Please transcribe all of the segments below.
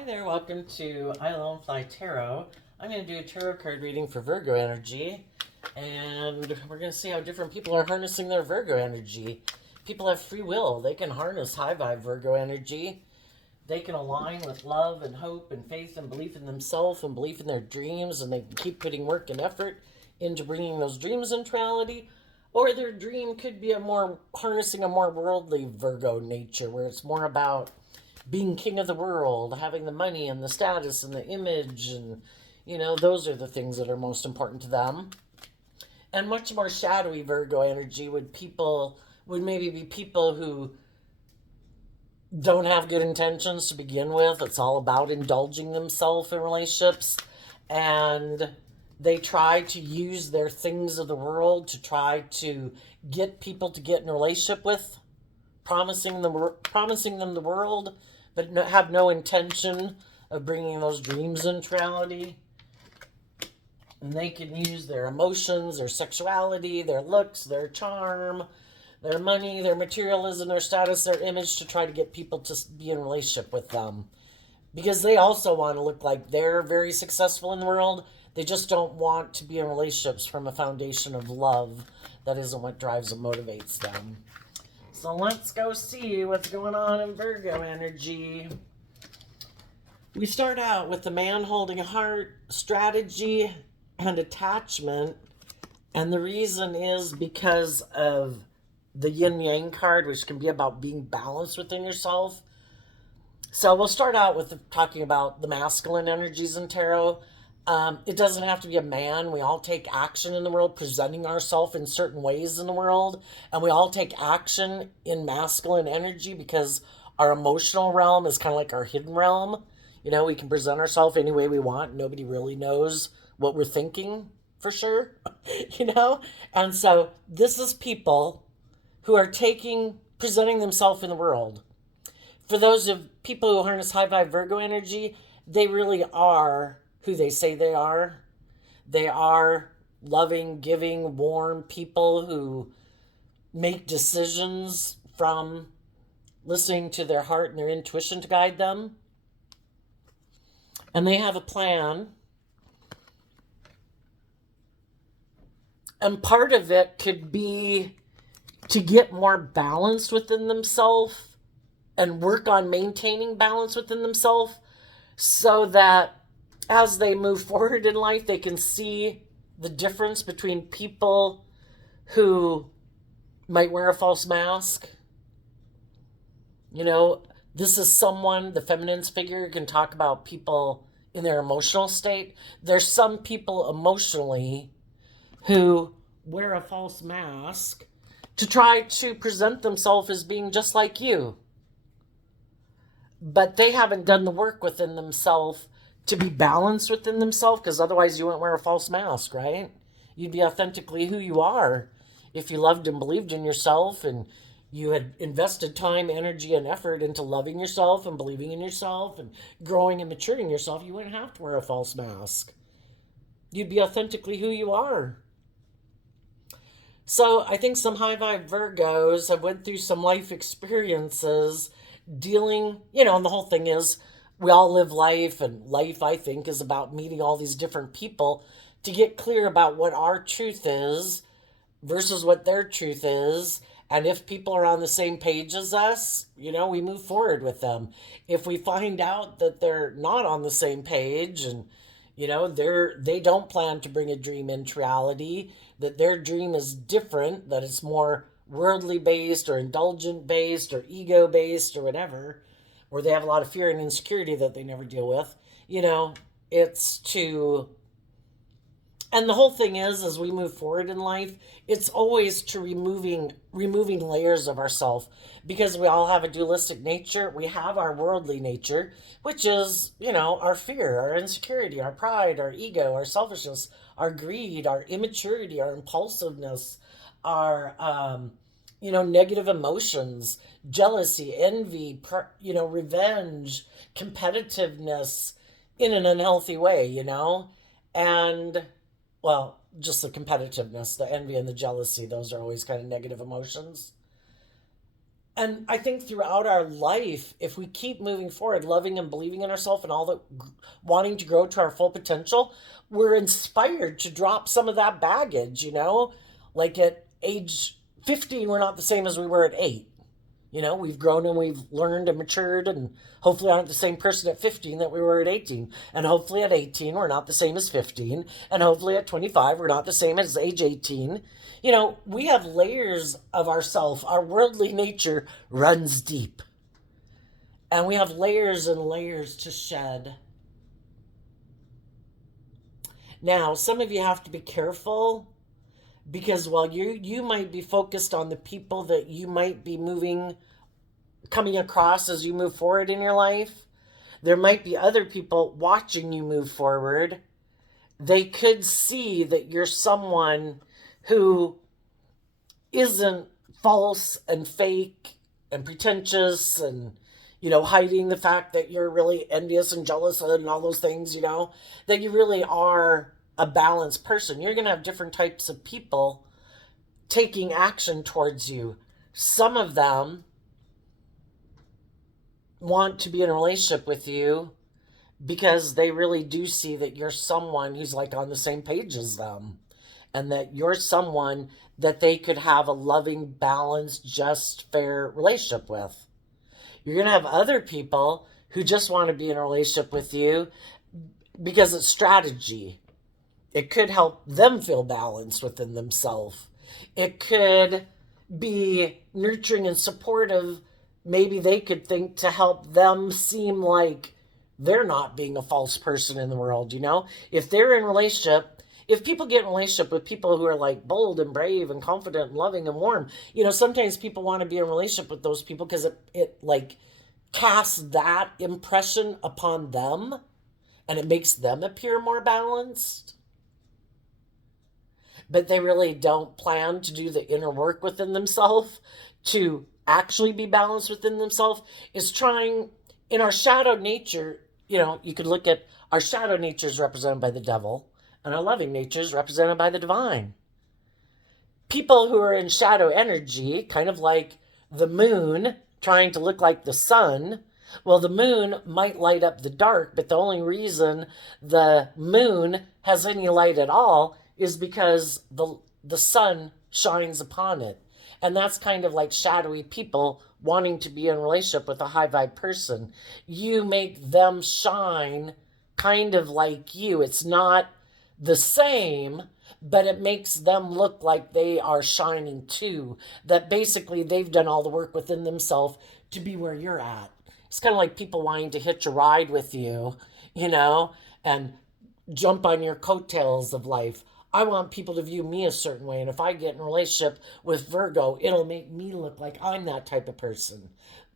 Hi there, welcome to I Alone Fly Tarot. I'm going to do a tarot card reading for Virgo energy, and we're going to see how different people are harnessing their Virgo energy. People have free will. They can harness high vibe Virgo energy. They can align with love and hope and faith and belief in themselves and belief in their dreams, and they can keep putting work and effort into bringing those dreams into reality. Or their dream could be harnessing a more worldly Virgo nature, where it's more about being king of the world, having the money and the status and the image, and those are the things that are most important to them. And much more shadowy Virgo energy would maybe be people who don't have good intentions to begin with. It's all about indulging themselves in relationships, and they try to use their things of the world to try to get people to get in a relationship with, promising them the world, but have no intention of bringing those dreams into reality. And they can use their emotions, their sexuality, their looks, their charm, their money, their materialism, their status, their image to try to get people to be in a relationship with them. Because they also want to look like they're very successful in the world. They just don't want to be in relationships from a foundation of love. That isn't what drives and motivates them. So let's go see what's going on in Virgo energy. We start out with the man holding a heart, strategy, and attachment. And the reason is because of the yin yang card, which can be about being balanced within yourself. So we'll start out with talking about the masculine energies in tarot. It doesn't have to be a man. We all take action in the world, presenting ourselves in certain ways in the world. And we all take action in masculine energy because our emotional realm is kind of like our hidden realm. We can present ourselves any way we want. Nobody really knows what we're thinking for sure, And so this is people who are presenting themselves in the world. For those of people who harness high vibe Virgo energy, they really are who they say they are. They are loving, giving, warm people who make decisions from listening to their heart and their intuition to guide them. And they have a plan. And part of it could be to get more balance within themselves and work on maintaining balance within themselves so that as they move forward in life, they can see the difference between people who might wear a false mask. This is someone, the feminine's figure, can talk about people in their emotional state. There's some people emotionally who wear a false mask to try to present themselves as being just like you. But they haven't done the work within themselves to be balanced within themselves, because otherwise you wouldn't wear a false mask, right? You'd be authentically who you are if you loved and believed in yourself and you had invested time, energy, and effort into loving yourself and believing in yourself and growing and maturing yourself. You wouldn't have to wear a false mask. You'd be authentically who you are. So I think some high vibe Virgos have went through some life experiences dealing, and the whole thing is we all live life, and life, I think, is about meeting all these different people to get clear about what our truth is versus what their truth is. And if people are on the same page as us, we move forward with them. If we find out that they're not on the same page and, they don't plan to bring a dream into reality, that their dream is different, that it's more worldly based or indulgent based or ego based or whatever, or they have a lot of fear and insecurity that they never deal with, it's to... And the whole thing is, as we move forward in life, it's always to removing layers of ourselves, because we all have a dualistic nature. We have our worldly nature, which is, our fear, our insecurity, our pride, our ego, our selfishness, our greed, our immaturity, our impulsiveness, our, negative emotions, jealousy, envy, revenge, competitiveness in an unhealthy way, and... Well, just the competitiveness, the envy and the jealousy, those are always kind of negative emotions. And I think throughout our life, if we keep moving forward, loving and believing in ourselves and all the wanting to grow to our full potential, we're inspired to drop some of that baggage, Like at age 15, we're not the same as we were at 8. We've grown and we've learned and matured, and hopefully aren't the same person at 15 that we were at 18. And hopefully at 18, we're not the same as 15. And hopefully at 25, we're not the same as age 18. We have layers of ourself. Our worldly nature runs deep. And we have layers and layers to shed. Now, some of you have to be careful because while you might be focused on the people that you might be coming across as you move forward in your life, there might be other people watching you move forward. They could see that you're someone who isn't false and fake and pretentious and hiding the fact that you're really envious and jealous and all those things, that you really are a balanced person. You're going to have different types of people taking action towards you. Some of them want to be in a relationship with you because they really do see that you're someone who's like on the same page as them, and that you're someone that they could have a loving, balanced, just, fair relationship with. You're going to have other people who just want to be in a relationship with you because it's strategy. It could help them feel balanced within themselves. It could be nurturing and supportive. Maybe they could think to help them seem like they're not being a false person in the world, If they're in a relationship, if people get in a relationship with people who are like bold and brave and confident and loving and warm, sometimes people want to be in a relationship with those people because it like casts that impression upon them and it makes them appear more balanced. But they really don't plan to do the inner work within themselves to actually be balanced within themselves. Is trying in our shadow nature, you could look at our shadow nature is represented by the devil and our loving nature is represented by the divine. People who are in shadow energy, kind of like the moon trying to look like the sun, well, the moon might light up the dark, but the only reason the moon has any light at all is because the sun shines upon it. And that's kind of like shadowy people wanting to be in a relationship with a high vibe person. You make them shine kind of like you. It's not the same, but it makes them look like they are shining too. That basically they've done all the work within themselves to be where you're at. It's kind of like people wanting to hitch a ride with you, and jump on your coattails of life. I want people to view me a certain way. And if I get in a relationship with Virgo, it'll make me look like I'm that type of person.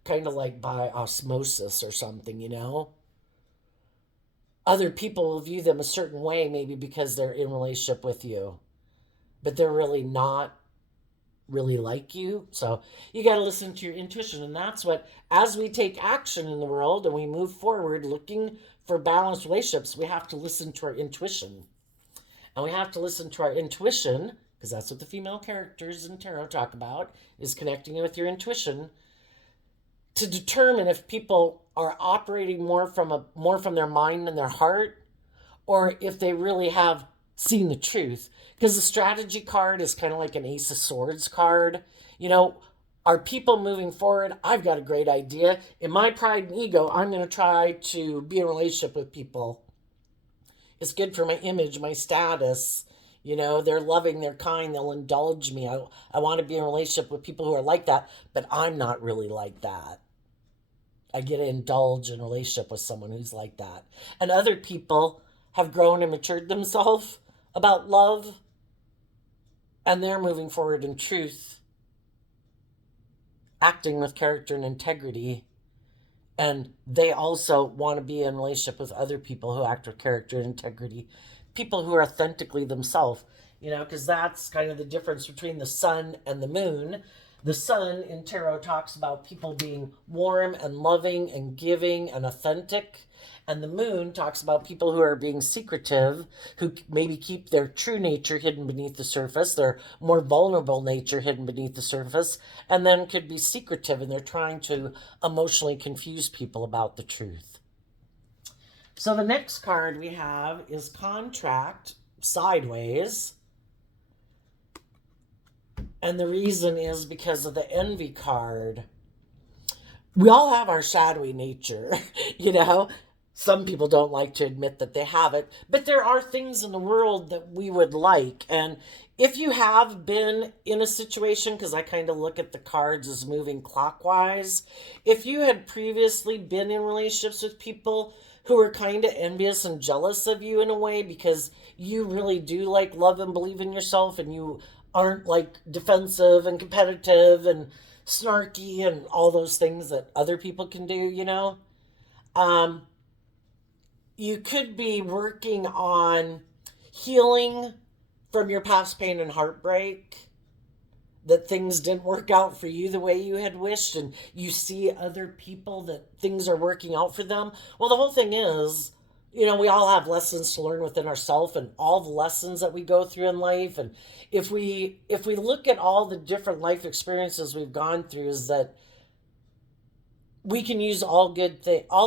Kind of like by osmosis or something, Other people will view them a certain way, maybe because they're in a relationship with you. But they're really not really like you. So you got to listen to your intuition. And that's what, as we take action in the world and we move forward looking for balanced relationships, we have to listen to our intuition. And we have to listen to our intuition, because that's what the female characters in tarot talk about, is connecting with your intuition to determine if people are operating more from their mind and their heart, or if they really have seen the truth. Because the strategy card is kind of like an Ace of Swords card. Are people moving forward? I've got a great idea. In my pride and ego, I'm going to try to be in a relationship with people. It's good for my image, my status. They're loving, they're kind, they'll indulge me. I want to be in a relationship with people who are like that, but I'm not really like that. I get to indulge in a relationship with someone who's like that. And other people have grown and matured themselves about love, and they're moving forward in truth, acting with character and integrity. And they also want to be in a relationship with other people who act with character and integrity, people who are authentically themselves, because that's kind of the difference between the sun and the moon. The sun in tarot talks about people being warm and loving and giving and authentic. And the moon talks about people who are being secretive, who maybe keep their true nature hidden beneath the surface, their more vulnerable nature hidden beneath the surface, and then could be secretive and they're trying to emotionally confuse people about the truth. So the next card we have is contract sideways. And the reason is because of the envy card. We all have our shadowy nature, you know. Some people don't like to admit that they have it, but there are things in the world that we would like. And if you have been in a situation, because I kind of look at the cards as moving clockwise, if you had previously been in relationships with people who were kind of envious and jealous of you in a way because you really do like love and believe in yourself and you aren't like defensive and competitive and snarky and all those things that other people can do, you know. Um, you could be working on healing from your past pain and heartbreak, that things didn't work out for you the way you had wished, and you see other people that things are working out for them. Well, the whole thing is, you know, we all have lessons to learn within ourselves and all the lessons that we go through in life. And if we look at all the different life experiences we've gone through, is that we can use all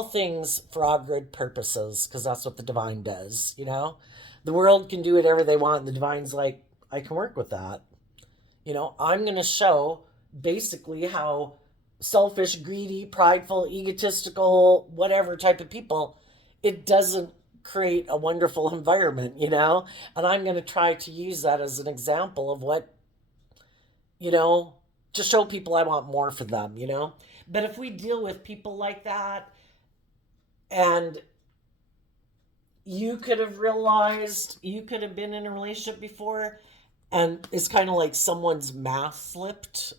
things for all good purposes, because that's what the divine does, you know. The world can do whatever they want, and the divine's like, I can work with that. You know, I'm going to show basically how selfish, greedy, prideful, egotistical, whatever type of people, it doesn't create a wonderful environment, you know? And I'm going to try to use that as an example of what, you know, to show people I want more for them, you know? But if we deal with people like that, and you could have realized you could have been in a relationship before, and it's kind of like someone's mask slipped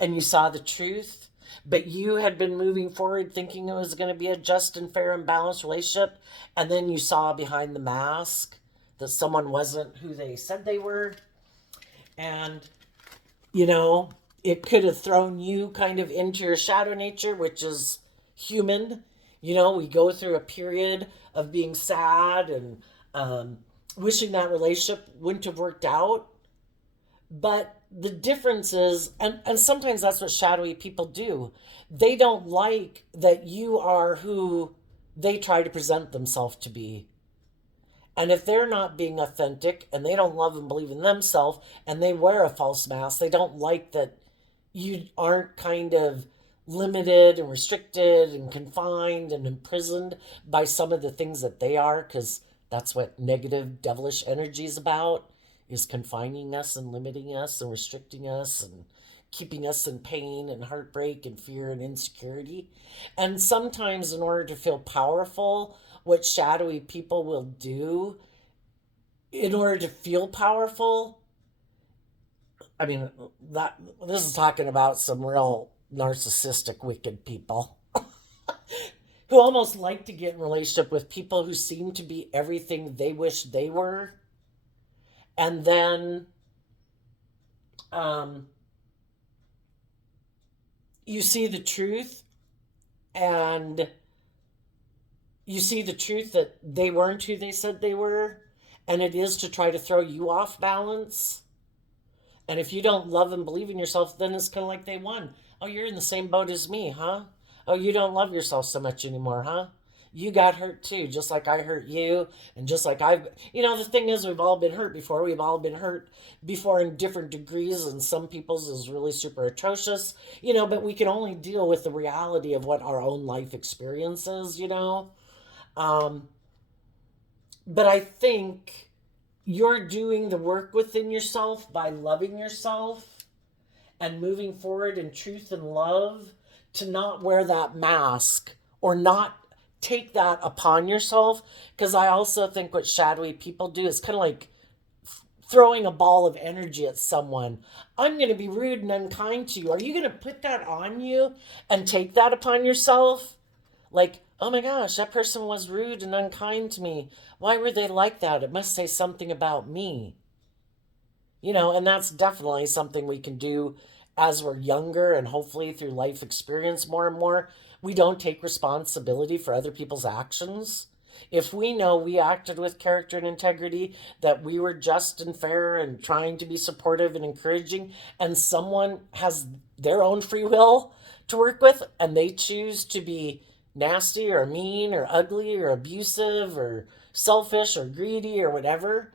and you saw the truth, but you had been moving forward thinking it was going to be a just and fair and balanced relationship, and then you saw behind the mask that someone wasn't who they said they were. And, you know, it could have thrown you kind of into your shadow nature, which is human. You know, we go through a period of being sad and wishing that relationship wouldn't have worked out. But the difference is, and sometimes that's what shadowy people do, they don't like that you are who they try to present themselves to be. And if they're not being authentic and they don't love and believe in themselves and they wear a false mask, they don't like that you aren't kind of limited and restricted and confined and imprisoned by some of the things that they are, because that's what negative devilish energy is about, is confining us and limiting us and restricting us and keeping us in pain and heartbreak and fear and insecurity. And sometimes in order to feel powerful, what shadowy people will do in order to feel powerful, I mean, that this is talking about some real narcissistic, wicked people who almost like to get in relationship with people who seem to be everything they wish they were. And then you see the truth, and you see the truth that they weren't who they said they were, and it is to try to throw you off balance. And if you don't love and believe in yourself, then it's kind of like they won. Oh, you're in the same boat as me, huh? Oh, you don't love yourself so much anymore, huh? You got hurt too, just like I hurt you. And just like you know, the thing is, we've all been hurt before. We've all been hurt before in different degrees, and some people's is really super atrocious, you know, but we can only deal with the reality of what our own life experience is, you know. Um, but I think you're doing the work within yourself by loving yourself and moving forward in truth and love, to not wear that mask or not take that upon yourself. Because I also think what shadowy people do is kind of like throwing a ball of energy at someone. I'm going to be rude and unkind to you. Are you going to put that on you and take that upon yourself? Like, oh my gosh, that person was rude and unkind to me. Why were they like that? It must say something about me. You know, and that's definitely something we can do as we're younger and hopefully through life experience more and more, we don't take responsibility for other people's actions. If we know we acted with character and integrity, that we were just and fair and trying to be supportive and encouraging, and someone has their own free will to work with and they choose to be nasty or mean or ugly or abusive or selfish or greedy or whatever,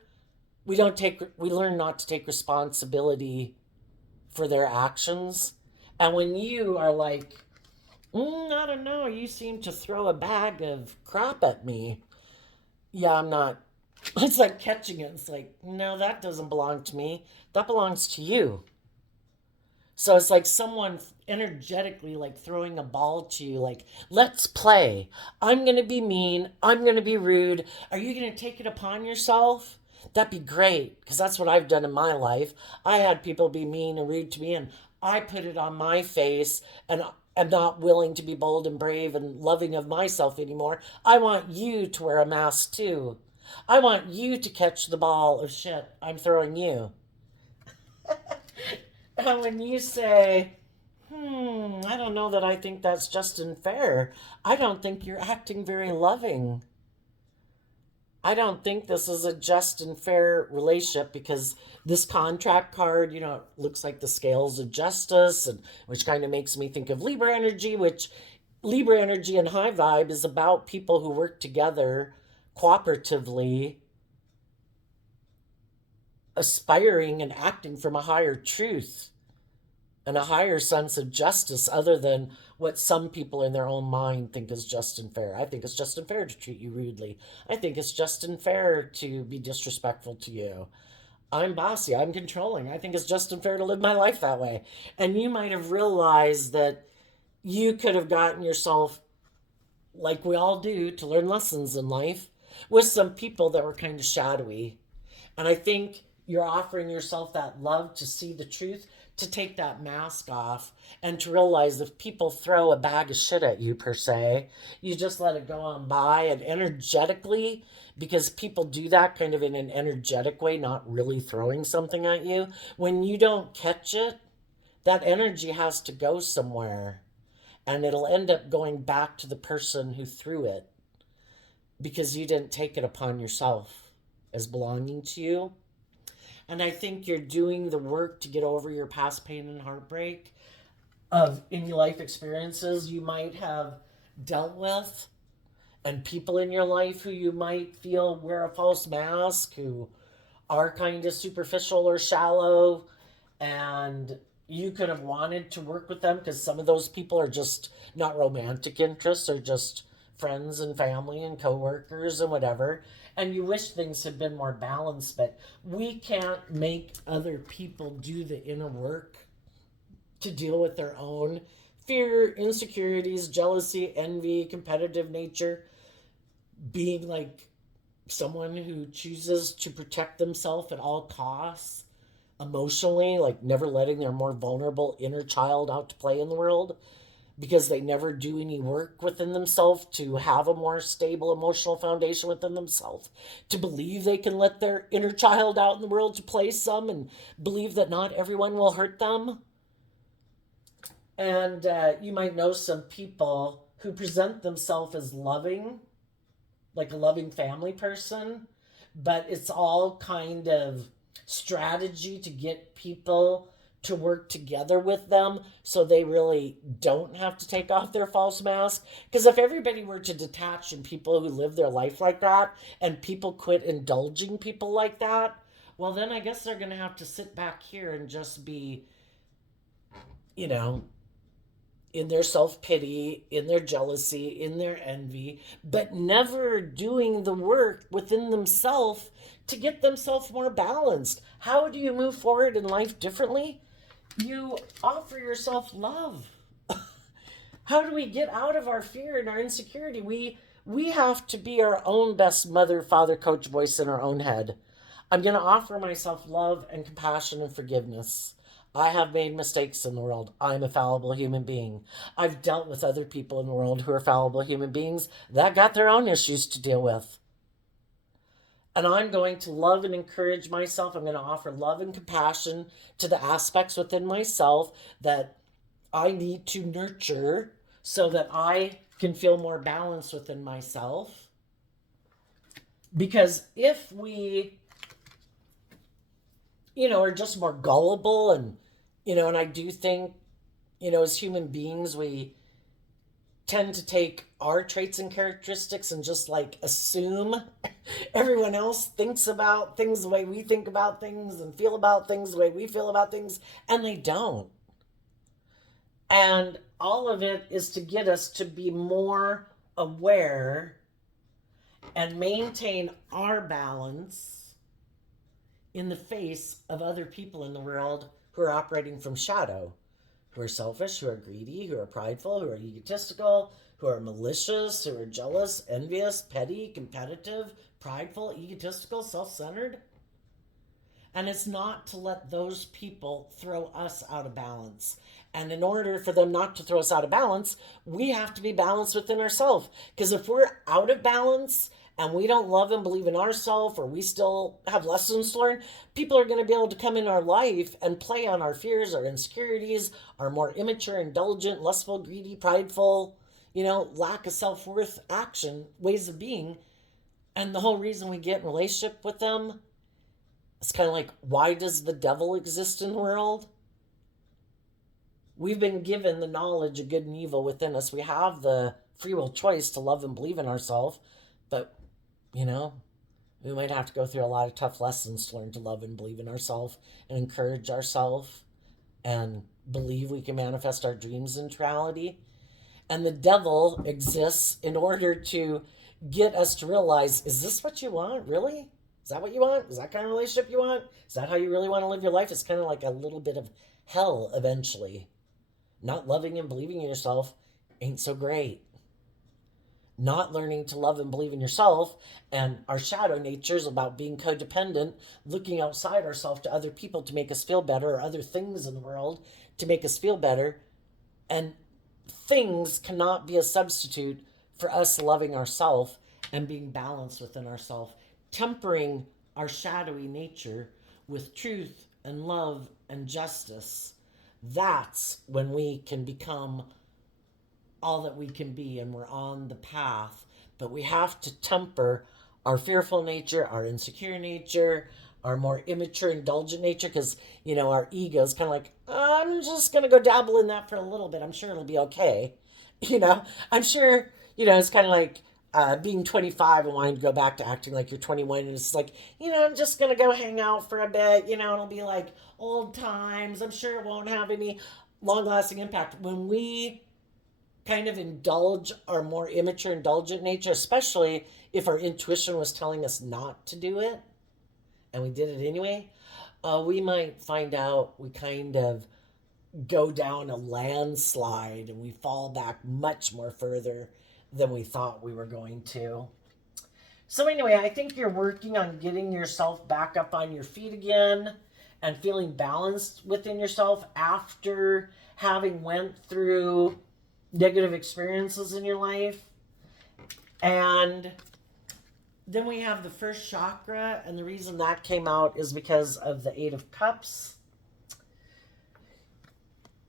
we learn not to take responsibility for their actions. And when you are like, I don't know, you seem to throw a bag of crap at me. Yeah, I'm not. It's like catching it. It's like, no, that doesn't belong to me. That belongs to you. So it's like someone energetically like throwing a ball to you, like, let's play. I'm going to be mean. I'm going to be rude. Are you going to take it upon yourself? That'd be great, because that's what I've done in my life. I had people be mean and rude to me, and I put it on my face, and I'm not willing to be bold and brave and loving of myself anymore. I want you to wear a mask too. I want you to catch the ball of shit I'm throwing you. And when you say, I don't know that I think that's just and fair, I don't think you're acting very loving. I don't think this is a just and fair relationship, because this contract card, it looks like the scales of justice, and which kind of makes me think of Libra energy, which Libra energy and high vibe is about people who work together cooperatively, aspiring and acting from a higher truth and a higher sense of justice, other than what some people in their own mind think is just and fair. I think it's just and fair to treat you rudely. I think it's just and fair to be disrespectful to you. I'm bossy. I'm controlling. I think it's just and fair to live my life that way. And you might have realized that you could have gotten yourself, like we all do, to learn lessons in life with some people that were kind of shadowy. And I think you're offering yourself that love to see the truth, to take that mask off, and to realize if people throw a bag of shit at you, per se, you just let it go on by. And energetically, because people do that kind of in an energetic way, not really throwing something at you, when you don't catch it, that energy has to go somewhere. And it'll end up going back to the person who threw it, because you didn't take it upon yourself as belonging to you. And I think you're doing the work to get over your past pain and heartbreak of in your life experiences you might have dealt with, and people in your life who you might feel wear a false mask, who are kind of superficial or shallow, and you could have wanted to work with them because some of those people are just not romantic interests, or just friends and family and coworkers and whatever, and you wish things had been more balanced. But we can't make other people do the inner work to deal with their own fear, insecurities, jealousy, envy, competitive nature, being like someone who chooses to protect themselves at all costs emotionally, like never letting their more vulnerable inner child out to play in the world, because they never do any work within themselves to have a more stable emotional foundation within themselves, to believe they can let their inner child out in the world to play some, and believe that not everyone will hurt them. And you might know some people who present themselves as loving, like a loving family person, but it's all kind of strategy to get people to work together with them so they really don't have to take off their false mask. Because if everybody were to detach and people who live their life like that, and people quit indulging people like that, well, then I guess they're going to have to sit back here and just be, you know, in their self-pity, in their jealousy, in their envy, but never doing the work within themselves to get themselves more balanced. How do you move forward in life differently? You offer yourself love. How do we get out of our fear and our insecurity? We have to be our own best mother, father, coach, voice in our own head. I'm going to offer myself love and compassion and forgiveness. I have made mistakes in the world. I'm a fallible human being. I've dealt with other people in the world who are fallible human beings that got their own issues to deal with. And I'm going to love and encourage myself. I'm going to offer love and compassion to the aspects within myself that I need to nurture so that I can feel more balanced within myself. Because if we, are just more gullible and I do think, as human beings, we tend to take our traits and characteristics and just like assume everyone else thinks about things the way we think about things and feel about things the way we feel about things, and they don't. And all of it is to get us to be more aware and maintain our balance in the face of other people in the world who are operating from shadow, who are selfish, who are greedy, who are prideful, who are egotistical, who are malicious, who are jealous, envious, petty, competitive, prideful, egotistical, self-centered. And it's not to let those people throw us out of balance. And in order for them not to throw us out of balance, we have to be balanced within ourselves. Because if we're out of balance and we don't love and believe in ourselves, or we still have lessons to learn, people are going to be able to come in our life and play on our fears, our insecurities, our more immature, indulgent, lustful, greedy, prideful, lack of self-worth action, ways of being. And the whole reason we get in relationship with them, it's kind of like, why does the devil exist in the world? We've been given the knowledge of good and evil within us. We have the free will choice to love and believe in ourselves, but we might have to go through a lot of tough lessons to learn to love and believe in ourselves and encourage ourselves and believe we can manifest our dreams into reality. And the devil exists in order to get us to realize, is this what you want? Really? Is that what you want? Is that kind of relationship you want? Is that how you really want to live your life? It's kind of like a little bit of hell eventually. Not loving and believing in yourself ain't so great. Not learning to love and believe in yourself, and our shadow nature is about being codependent, looking outside ourselves to other people to make us feel better, or other things in the world to make us feel better. And things cannot be a substitute for us loving ourselves and being balanced within ourselves, tempering our shadowy nature with truth and love and justice. That's when we can become all that we can be, and we're on the path. But we have to temper our fearful nature, our insecure nature, our more immature, indulgent nature, because, our ego is kind of like, I'm just going to go dabble in that for a little bit. I'm sure it'll be okay. I'm sure, it's kind of like being 25 and wanting to go back to acting like you're 21. And it's like, I'm just going to go hang out for a bit. It'll be like old times. I'm sure it won't have any long-lasting impact. When we kind of indulge our more immature, indulgent nature, especially if our intuition was telling us not to do it, and we did it anyway, we might find out we kind of go down a landslide and we fall back much more further than we thought we were going to. So anyway, I think you're working on getting yourself back up on your feet again and feeling balanced within yourself after having went through negative experiences in your life. And then we have the first chakra, and the reason that came out is because of the Eight of Cups.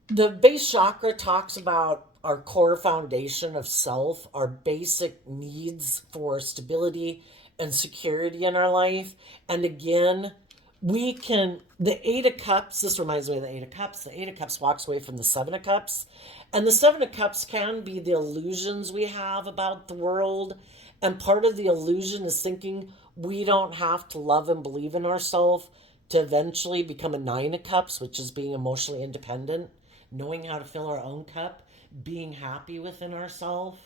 The base chakra talks about our core foundation of self, our basic needs for stability and security in our life. And again, the Eight of Cups, this reminds me of the Eight of Cups. The Eight of Cups walks away from the Seven of Cups. And the Seven of Cups can be the illusions we have about the world. And part of the illusion is thinking we don't have to love and believe in ourselves to eventually become a Nine of Cups, which is being emotionally independent, knowing how to fill our own cup, being happy within ourselves,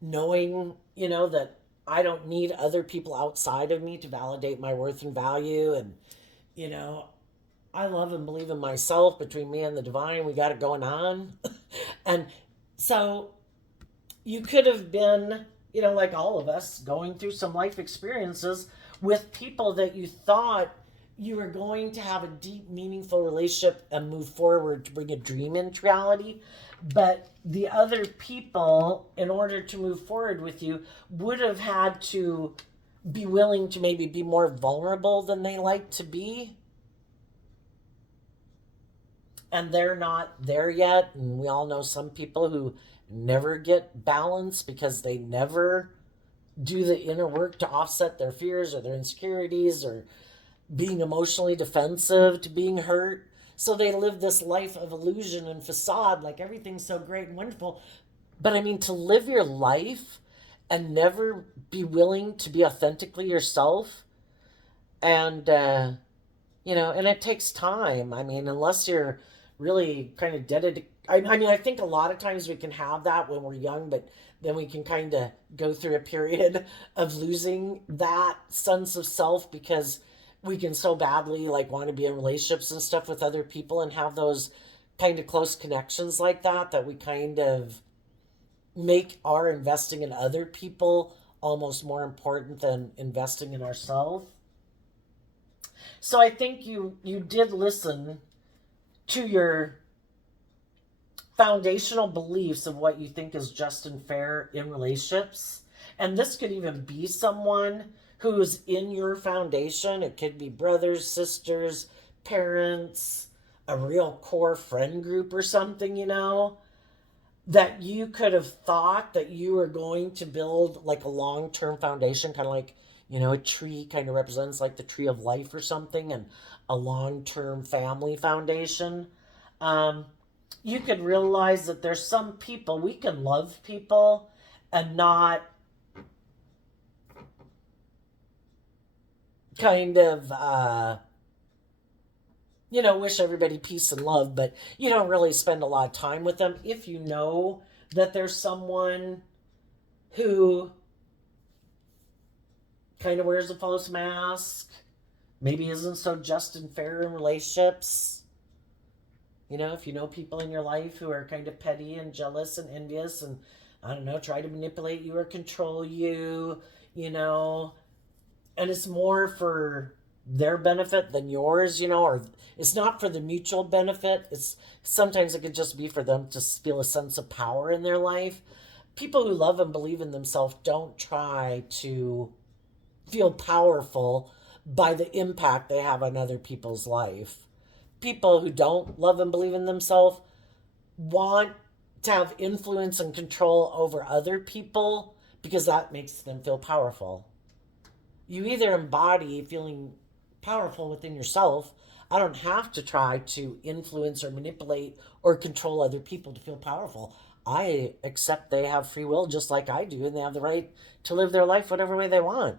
knowing, that I don't need other people outside of me to validate my worth and value. And, I love and believe in myself. Between me and the divine, we got it going on. And so you could have been, like all of us, going through some life experiences with people that you thought you were going to have a deep, meaningful relationship and move forward to bring a dream into reality. But the other people, in order to move forward with you, would have had to be willing to maybe be more vulnerable than they like to be. And they're not there yet. And we all know some people who never get balance because they never do the inner work to offset their fears or their insecurities or being emotionally defensive to being hurt. So they live this life of illusion and facade, like everything's so great and wonderful. But I mean, to live your life and never be willing to be authentically yourself, and and it takes time. I mean, unless you're really kind of dedicated. I mean, I think a lot of times we can have that when we're young, but then we can kind of go through a period of losing that sense of self because we can so badly like want to be in relationships and stuff with other people and have those kind of close connections like that we kind of make our investing in other people almost more important than investing in ourselves. So I think you did listen to your foundational beliefs of what you think is just and fair in relationships. And this could even be someone who's in your foundation. It could be brothers, sisters, parents, a real core friend group or something, that you could have thought that you were going to build like a long term foundation, kind of like, a tree kind of represents like the tree of life or something, and a long term family foundation. Um, you could realize that there's some people, we can love people and not kind of, wish everybody peace and love, but you don't really spend a lot of time with them if you know that there's someone who kind of wears a false mask, maybe isn't so just and fair in relationships. If you know people in your life who are kind of petty and jealous and envious and, I don't know, try to manipulate you or control you, and it's more for their benefit than yours, or it's not for the mutual benefit. It's sometimes it could just be for them to feel a sense of power in their life. People who love and believe in themselves don't try to feel powerful by the impact they have on other people's life. People who don't love and believe in themselves want to have influence and control over other people because that makes them feel powerful. You either embody feeling powerful within yourself. I don't have to try to influence or manipulate or control other people to feel powerful. I accept they have free will just like I do, and they have the right to live their life whatever way they want.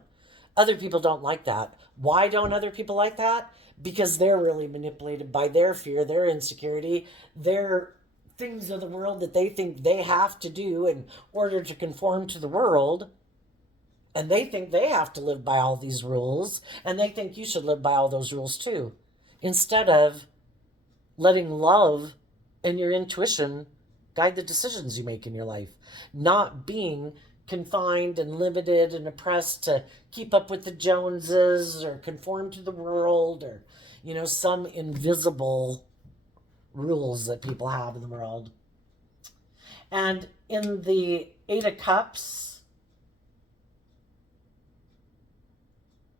Other people don't like that. Why don't other people like that? Because they're really manipulated by their fear, their insecurity, their things of the world that they think they have to do in order to conform to the world. And they think they have to live by all these rules, and they think you should live by all those rules too. Instead of letting love and your intuition guide the decisions you make in your life, not being confined and limited and oppressed to keep up with the Joneses or conform to the world or, some invisible rules that people have in the world. And in the Eight of Cups,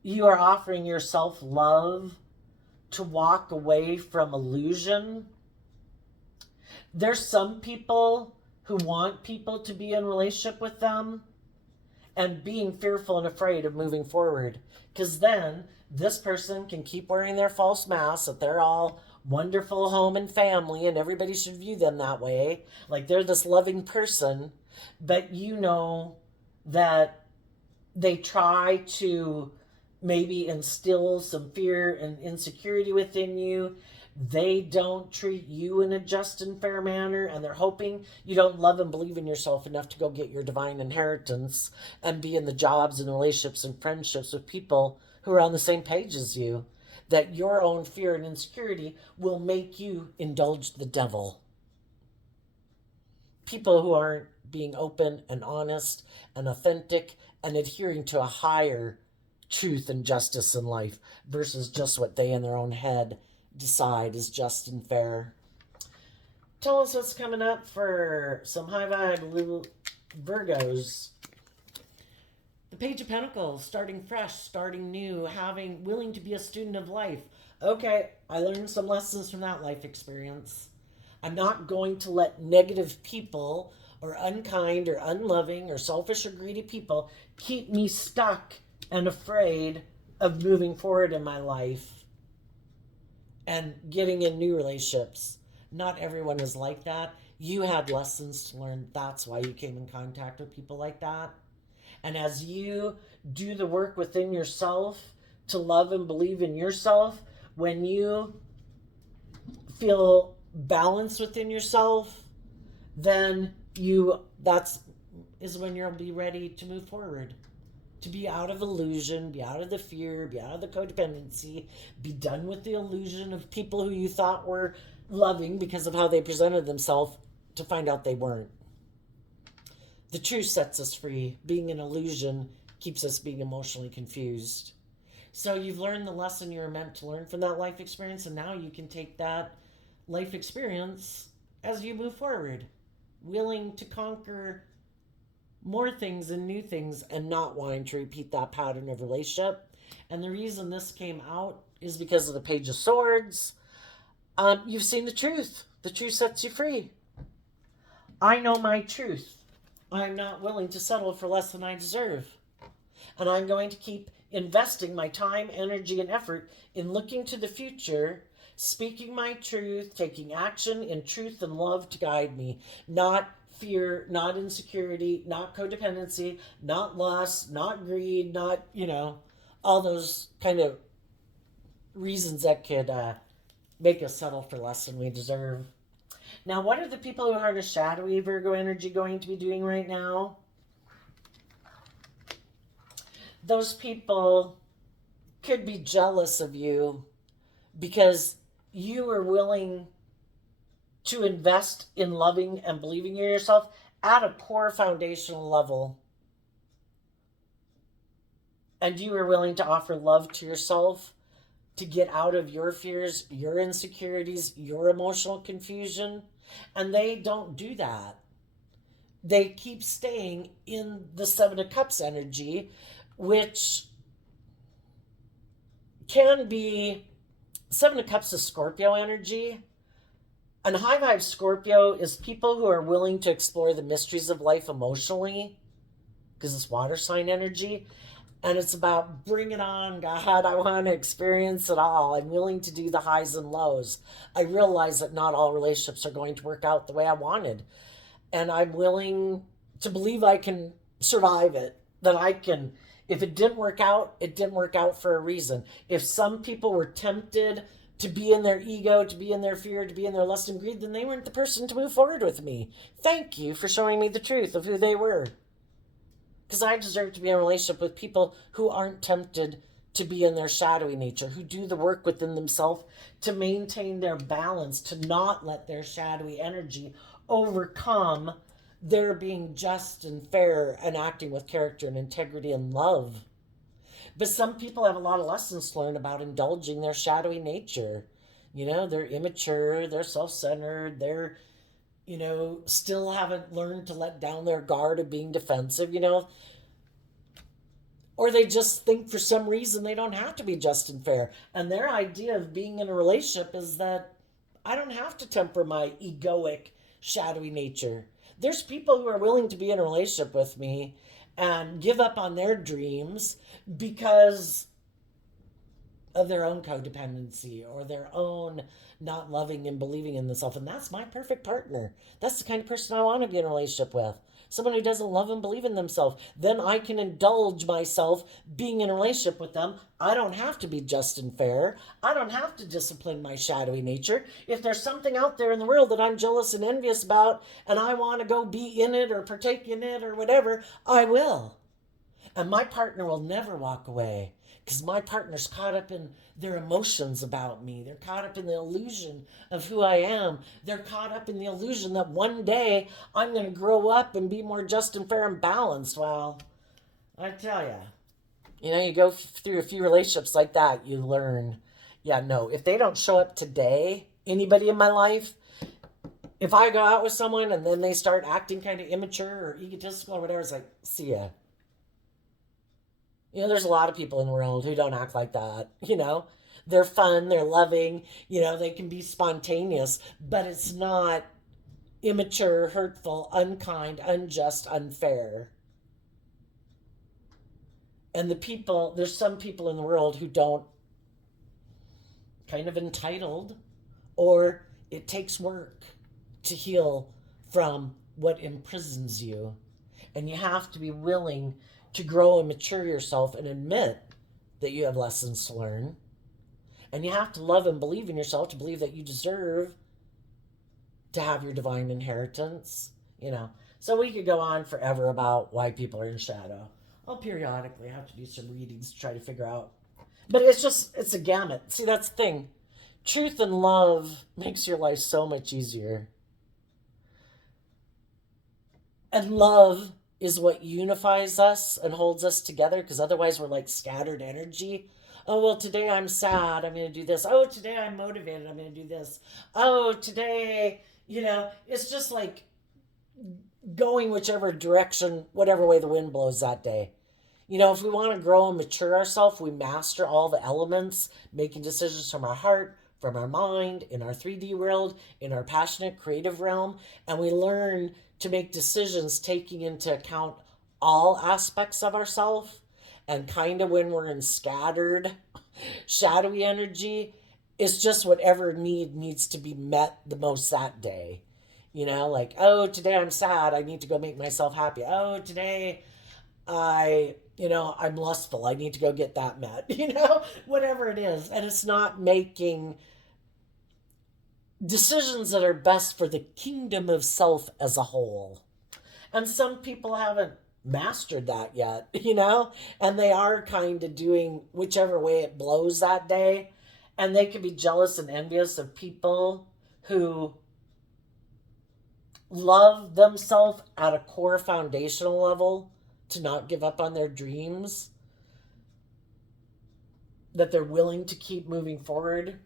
you are offering yourself love to walk away from illusion. There's some people who want people to be in relationship with them and being fearful and afraid of moving forward, because then this person can keep wearing their false mask that they're all wonderful home and family and everybody should view them that way, like they're this loving person, but that they try to maybe instill some fear and insecurity within you. They don't treat you in a just and fair manner, and they're hoping you don't love and believe in yourself enough to go get your divine inheritance and be in the jobs and relationships and friendships with people who are on the same page as you. That your own fear and insecurity will make you indulge the devil. People who aren't being open and honest and authentic and adhering to a higher truth and justice in life versus just what they in their own head decide is just and fair. Tell us what's coming up for some high vibe little Virgos. The Page of Pentacles, starting fresh, starting new, willing to be a student of life. Okay, I learned some lessons from that life experience. I'm not going to let negative people or unkind or unloving or selfish or greedy people keep me stuck and afraid of moving forward in my life and getting in new relationships. Not everyone is like that. You had lessons to learn. That's why you came in contact with people like that. And as you do the work within yourself to love and believe in yourself, when you feel balance within yourself, then is when you'll be ready to move forward. To be out of illusion, be out of the fear, be out of the codependency, be done with the illusion of people who you thought were loving because of how they presented themselves, to find out they weren't. The truth sets us free. Being an illusion keeps us being emotionally confused. So you've learned the lesson you were meant to learn from that life experience, and now you can take that life experience as you move forward, willing to conquer more things and new things and not wanting to repeat that pattern of relationship. And the reason this came out is because of the Page of Swords. You've seen the truth. The truth sets you free. I know my truth. I'm not willing to settle for less than I deserve. And I'm going to keep investing my time, energy, and effort in looking to the future, speaking my truth, taking action in truth and love to guide me. Not fear, not insecurity, not codependency, not lust, not greed, not, all those kind of reasons that could make us settle for less than we deserve. Now, what are the people who harness shadowy Virgo energy going to be doing right now? Those people could be jealous of you because you are willing to invest in loving and believing in yourself at a core foundational level. And you are willing to offer love to yourself to get out of your fears, your insecurities, your emotional confusion. And they don't do that. They keep staying in the Seven of Cups energy, which can be, Seven of Cups is Scorpio energy. And high vibe Scorpio is people who are willing to explore the mysteries of life emotionally, because it's water sign energy. And it's about, bring it on, God. I want to experience it all. I'm willing to do the highs and lows. I realize that not all relationships are going to work out the way I wanted. And I'm willing to believe I can survive it. That I can, if it didn't work out, it didn't work out for a reason. If some people were tempted to be in their ego, to be in their fear, to be in their lust and greed, then they weren't the person to move forward with me. Thank you for showing me the truth of who they were. Because I deserve to be in a relationship with people who aren't tempted to be in their shadowy nature, who do the work within themselves to maintain their balance, to not let their shadowy energy overcome their being just and fair and acting with character and integrity and love. But some people have a lot of lessons to learn about indulging their shadowy nature. They're immature, they're self-centered, they're still haven't learned to let down their guard of being defensive, or they just think for some reason they don't have to be just and fair. And their idea of being in a relationship is that I don't have to temper my egoic, shadowy nature. There's people who are willing to be in a relationship with me and give up on their dreams because of their own codependency or their own not loving and believing in themselves. And that's my perfect partner. That's the kind of person I want to be in a relationship with. Someone who doesn't love and believe in themselves. Then I can indulge myself being in a relationship with them. I don't have to be just and fair. I don't have to discipline my shadowy nature. If there's something out there in the world that I'm jealous and envious about and I want to go be in it or partake in it or whatever, I will. And my partner will never walk away. Because my partner's caught up in their emotions about me. They're caught up in the illusion of who I am. They're caught up in the illusion that one day I'm going to grow up and be more just and fair and balanced. Well, I tell you, you go through a few relationships like that, you learn, if they don't show up today, anybody in my life, if I go out with someone and then they start acting kind of immature or egotistical or whatever, it's like, see ya. You know, there's a lot of people in the world who don't act like that. They're fun, they're loving, they can be spontaneous, but it's not immature, hurtful, unkind, unjust, unfair. And there's some people in the world who don't, kind of entitled, or it takes work to heal from what imprisons you. And you have to be willing to grow and mature yourself and admit that you have lessons to learn. And you have to love and believe in yourself to believe that you deserve to have your divine inheritance. So we could go on forever about why people are in shadow. I'll periodically have to do some readings to try to figure out. But it's a gamut. See, that's the thing. Truth and love makes your life so much easier. And love is what unifies us and holds us together, because otherwise we're like scattered energy. Oh, well, today I'm sad. I'm going to do this. Oh, today I'm motivated. I'm going to do this. Oh, today, it's just like going whichever direction, whatever way the wind blows that day. If we want to grow and mature ourselves, we master all the elements, making decisions from our heart, from our mind, in our 3D world, in our passionate creative realm, and we learn to make decisions taking into account all aspects of ourselves. And kind of when we're in scattered, shadowy energy, it's just whatever needs to be met the most that day. Like, oh, today I'm sad. I need to go make myself happy. Oh, today I'm lustful. I need to go get that met. Whatever it is. And it's not making decisions that are best for the kingdom of self as a whole. And some people haven't mastered that yet, and they are kind of doing whichever way it blows that day. And they can be jealous and envious of people who love themselves at a core foundational level, to not give up on their dreams, that they're willing to keep moving forward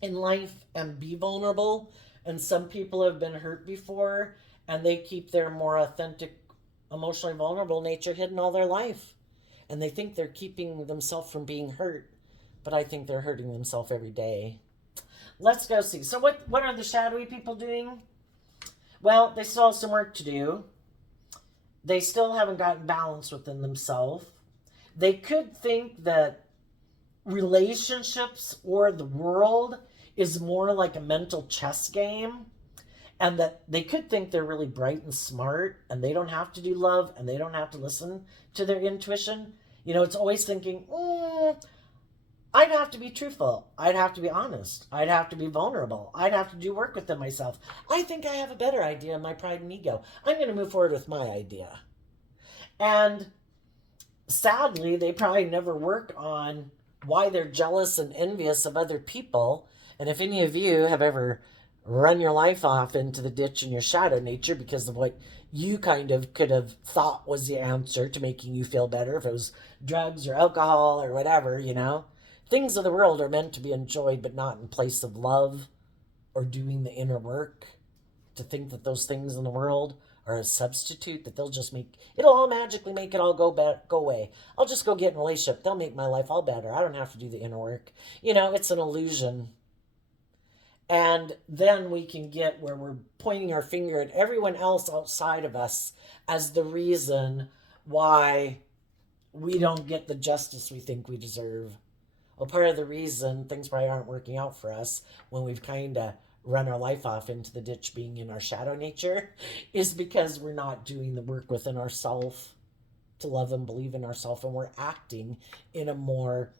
in life and be vulnerable. And some people have been hurt before, and they keep their more authentic, emotionally vulnerable nature hidden all their life. And they think they're keeping themselves from being hurt, but I think they're hurting themselves every day. Let's go see. So what are the shadowy people doing? Well, they still have some work to do. They still haven't gotten balance within themselves. They could think that relationships or the world is more like a mental chess game, and that they could think they're really bright and smart and they don't have to do love and they don't have to listen to their intuition. It's always thinking, I'd have to be truthful. I'd have to be honest. I'd have to be vulnerable. I'd have to do work within myself. I think I have a better idea in my pride and ego. I'm going to move forward with my idea. And sadly, they probably never work on why they're jealous and envious of other people. And if any of you have ever run your life off into the ditch in your shadow nature because of what you kind of could have thought was the answer to making you feel better, if it was drugs or alcohol or whatever, things of the world are meant to be enjoyed, but not in place of love or doing the inner work. To think that those things in the world are a substitute, that it'll all magically make it all go away. I'll just go get in a relationship. They'll make my life all better. I don't have to do the inner work. It's an illusion. And then we can get where we're pointing our finger at everyone else outside of us as the reason why we don't get the justice we think we deserve. Well, part of the reason things probably aren't working out for us when we've kind of run our life off into the ditch being in our shadow nature is because we're not doing the work within ourselves to love and believe in ourselves, and we're acting in a more,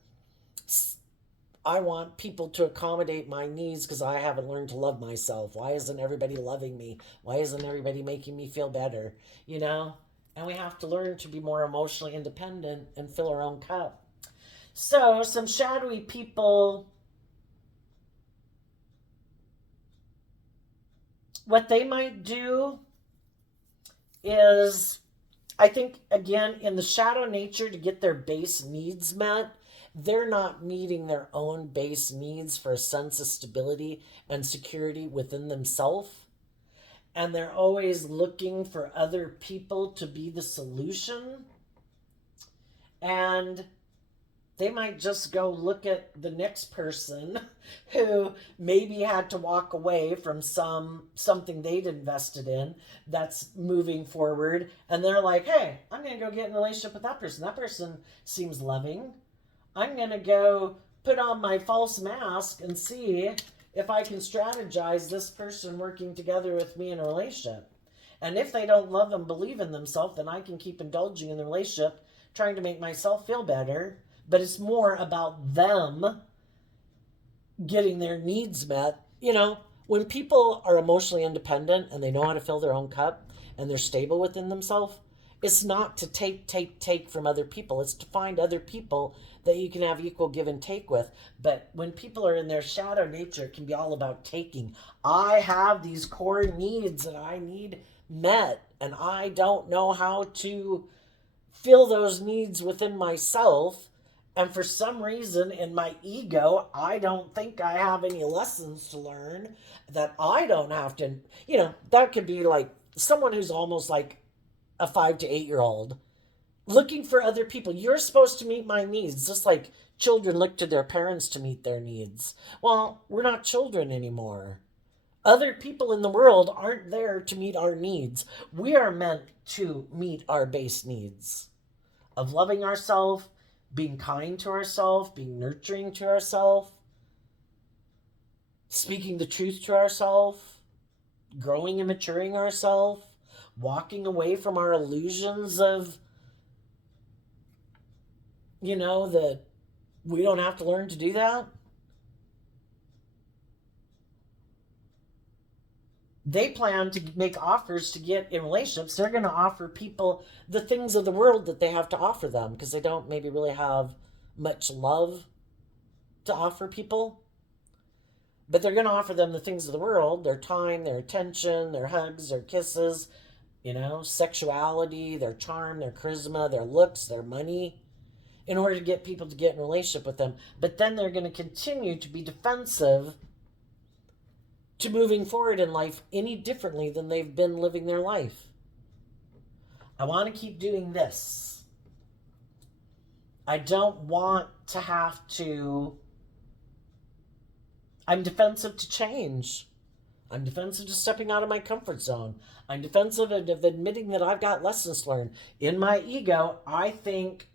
I want people to accommodate my needs because I haven't learned to love myself. Why isn't everybody loving me? Why isn't everybody making me feel better? And we have to learn to be more emotionally independent and fill our own cup. So some shadowy people, what they might do is, I think, again, in the shadow nature, to get their base needs met, they're not meeting their own base needs for a sense of stability and security within themselves. And they're always looking for other people to be the solution. And they might just go look at the next person who maybe had to walk away from something they'd invested in that's moving forward, and they're like, hey, I'm going to go get in a relationship with that person. That person seems loving. I'm going to go put on my false mask and see if I can strategize this person working together with me in a relationship. And if they don't love and believe in themselves, then I can keep indulging in the relationship, trying to make myself feel better. But it's more about them getting their needs met. You know, when people are emotionally independent and they know how to fill their own cup and they're stable within themselves, it's not to take from other people. It's to find other people that you can have equal give and take with. But when people are in their shadow nature, it can be all about taking. I have these core needs that I need met, and I don't know how to fill those needs within myself. And for some reason, in my ego, I don't think I have any lessons to learn, that I don't have to, that could be like someone who's almost like a 5 to 8 year old looking for other people. You're supposed to meet my needs, just like children look to their parents to meet their needs. Well, we're not children anymore. Other people in the world aren't there to meet our needs. We are meant to meet our base needs of loving ourselves, being kind to ourselves, being nurturing to ourselves, speaking the truth to ourselves, growing and maturing ourselves, walking away from our illusions of, that we don't have to learn to do that. They plan to make offers to get in relationships. They're going to offer people the things of the world that they have to offer them because they don't maybe really have much love to offer people. But they're going to offer them the things of the world, their time, their attention, their hugs, their kisses, sexuality, their charm, their charisma, their looks, their money, in order to get people to get in a relationship with them. But then they're going to continue to be defensive to moving forward in life any differently than they've been living their life. I want to keep doing this. I don't want to have to. I'm defensive to change. I'm defensive to stepping out of my comfort zone. I'm defensive of admitting that I've got lessons learned. In my ego, I think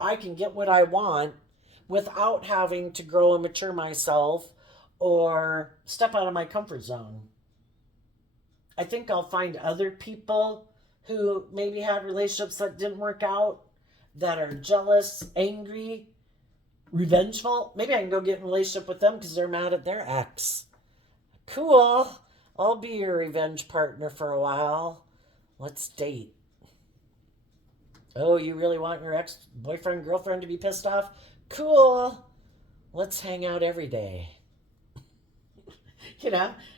I can get what I want without having to grow and mature myself or step out of my comfort zone. I think I'll find other people who maybe had relationships that didn't work out, that are jealous, angry, revengeful. Maybe I can go get in a relationship with them because they're mad at their ex. Cool. I'll be your revenge partner for a while. Let's date. Oh, you really want your ex-boyfriend, girlfriend to be pissed off? Cool. Let's hang out every day.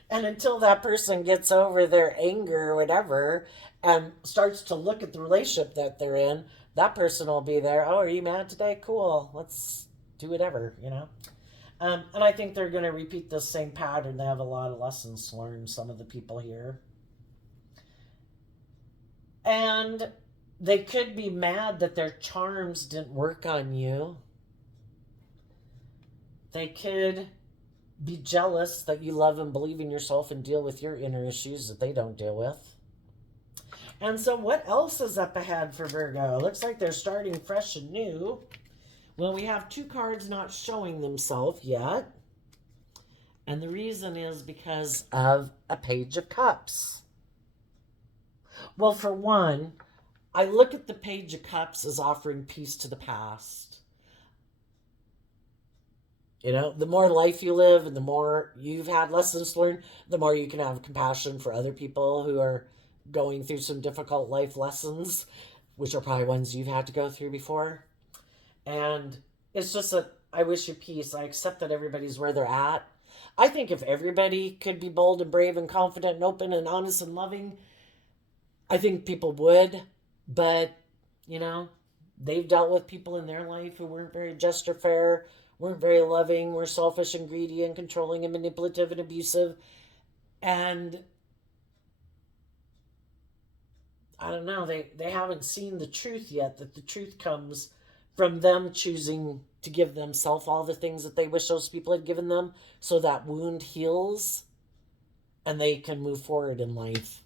And until that person gets over their anger or whatever and starts to look at the relationship that they're in, that person will be there. Oh, are you mad today? Cool. Let's do whatever, And I think they're going to repeat the same pattern. They have a lot of lessons to learn, some of the people here. And they could be mad that their charms didn't work on you. They could be jealous that you love and believe in yourself and deal with your inner issues that they don't deal with. And so what else is up ahead for Virgo? Looks like they're starting fresh and new. Well, we have 2 cards not showing themselves yet. And the reason is because of a Page of Cups. Well, for one, I look at the Page of Cups as offering peace to the past. The more life you live and the more you've had lessons learned, the more you can have compassion for other people who are going through some difficult life lessons, which are probably ones you've had to go through before. And it's just that I wish you peace. I accept that everybody's where they're at. I think if everybody could be bold and brave and confident and open and honest and loving, I think people would. But, they've dealt with people in their life who weren't very just or fair, weren't very loving, were selfish and greedy and controlling and manipulative and abusive. And I don't know, they haven't seen the truth yet, that the truth comes from them choosing to give themselves all the things that they wish those people had given them, so that wound heals and they can move forward in life.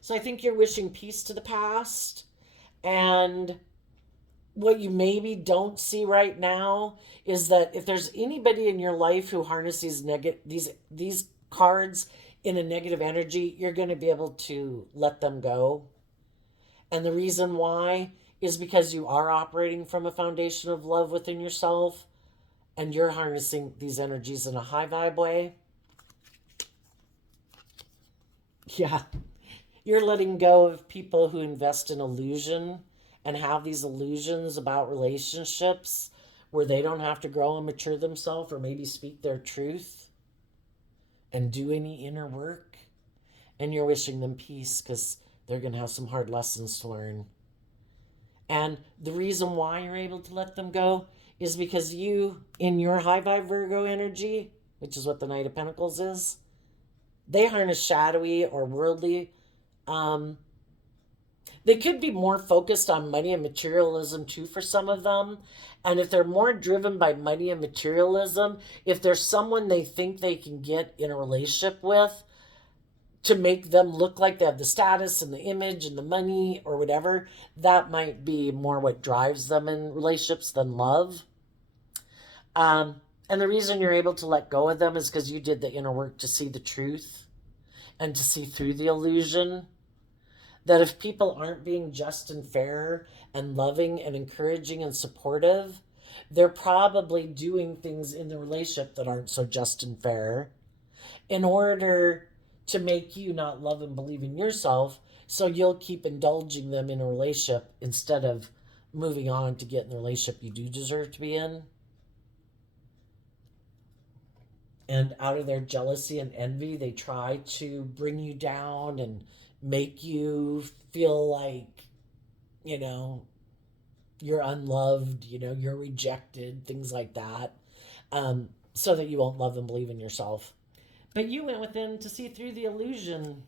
So I think you're wishing peace to the past. And what you maybe don't see right now is that if there's anybody in your life who harnesses these cards in a negative energy, you're going to be able to let them go. And the reason why is because you are operating from a foundation of love within yourself, and you're harnessing these energies in a high vibe way. Yeah. You're letting go of people who invest in illusion and have these illusions about relationships where they don't have to grow and mature themselves or maybe speak their truth and do any inner work. And you're wishing them peace because they're going to have some hard lessons to learn. And the reason why you're able to let them go is because you, in your high vibe Virgo energy, which is what the Knight of Pentacles is, they harness shadowy or worldly. They could be more focused on money and materialism too for some of them. And if they're more driven by money and materialism, if there's someone they think they can get in a relationship with to make them look like they have the status and the image and the money or whatever, that might be more what drives them in relationships than love. And the reason you're able to let go of them is because you did the inner work to see the truth and to see through the illusion. That if people aren't being just and fair and loving and encouraging and supportive, they're probably doing things in the relationship that aren't so just and fair in order to make you not love and believe in yourself, so you'll keep indulging them in a relationship instead of moving on to get in the relationship you do deserve to be in. And out of their jealousy and envy, they try to bring you down and make you feel like, you're unloved, you're rejected, things like that, so that you won't love and believe in yourself. But you went within to see through the illusion.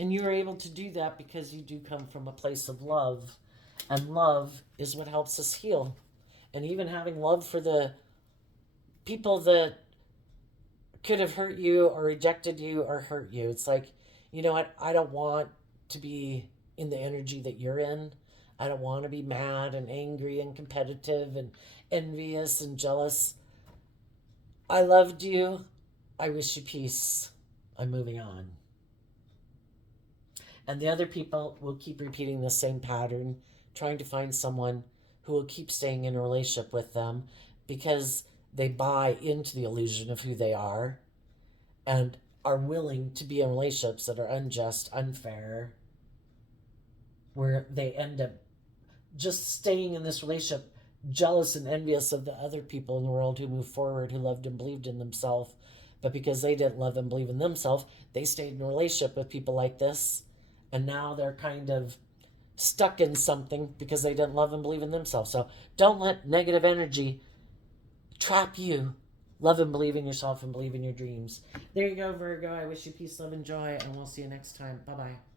And you were able to do that because you do come from a place of love. And love is what helps us heal. And even having love for the people that could have hurt you or rejected you or hurt you. It's like, you know what? I don't want to be in the energy that you're in. I don't want to be mad and angry and competitive and envious and jealous. I loved you. I wish you peace. I'm moving on. And the other people will keep repeating the same pattern, trying to find someone who will keep staying in a relationship with them because they buy into the illusion of who they are and are willing to be in relationships that are unjust, unfair, where they end up just staying in this relationship jealous and envious of the other people in the world who moved forward, who loved and believed in themselves. But because they didn't love and believe in themselves, they stayed in a relationship with people like this. And now they're kind of stuck in something because they didn't love and believe in themselves. So don't let negative energy trap you. Love and believe in yourself and believe in your dreams. There you go, Virgo. I wish you peace, love, and joy, and we'll see you next time. Bye-bye.